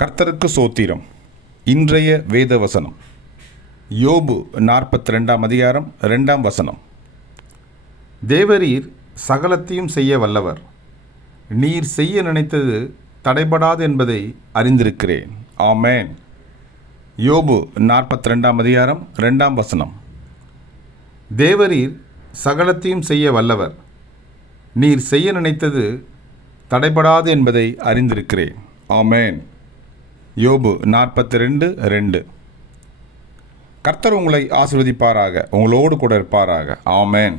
கர்த்தருக்கு சோத்திரம். இன்றைய வேத வசனம் யோபு 42 அதிகாரம் 2 வசனம். தேவரீர் சகலத்தையும் செய்ய வல்லவர், நீர் செய்ய நினைத்தது தடைபடாது என்பதை அறிந்திருக்கிறேன். ஆமேன். யோபு 42 அதிகாரம் 2 வசனம். தேவரீர் சகலத்தையும் செய்ய வல்லவர், நீர் செய்ய நினைத்தது தடைபடாது என்பதை அறிந்திருக்கிறேன். ஆமேன். யோபு 42:2. கர்த்தர் உங்களை ஆசீர்வதிப்பாராக, உங்களோடு கூட இருப்பாராக. ஆமேன்.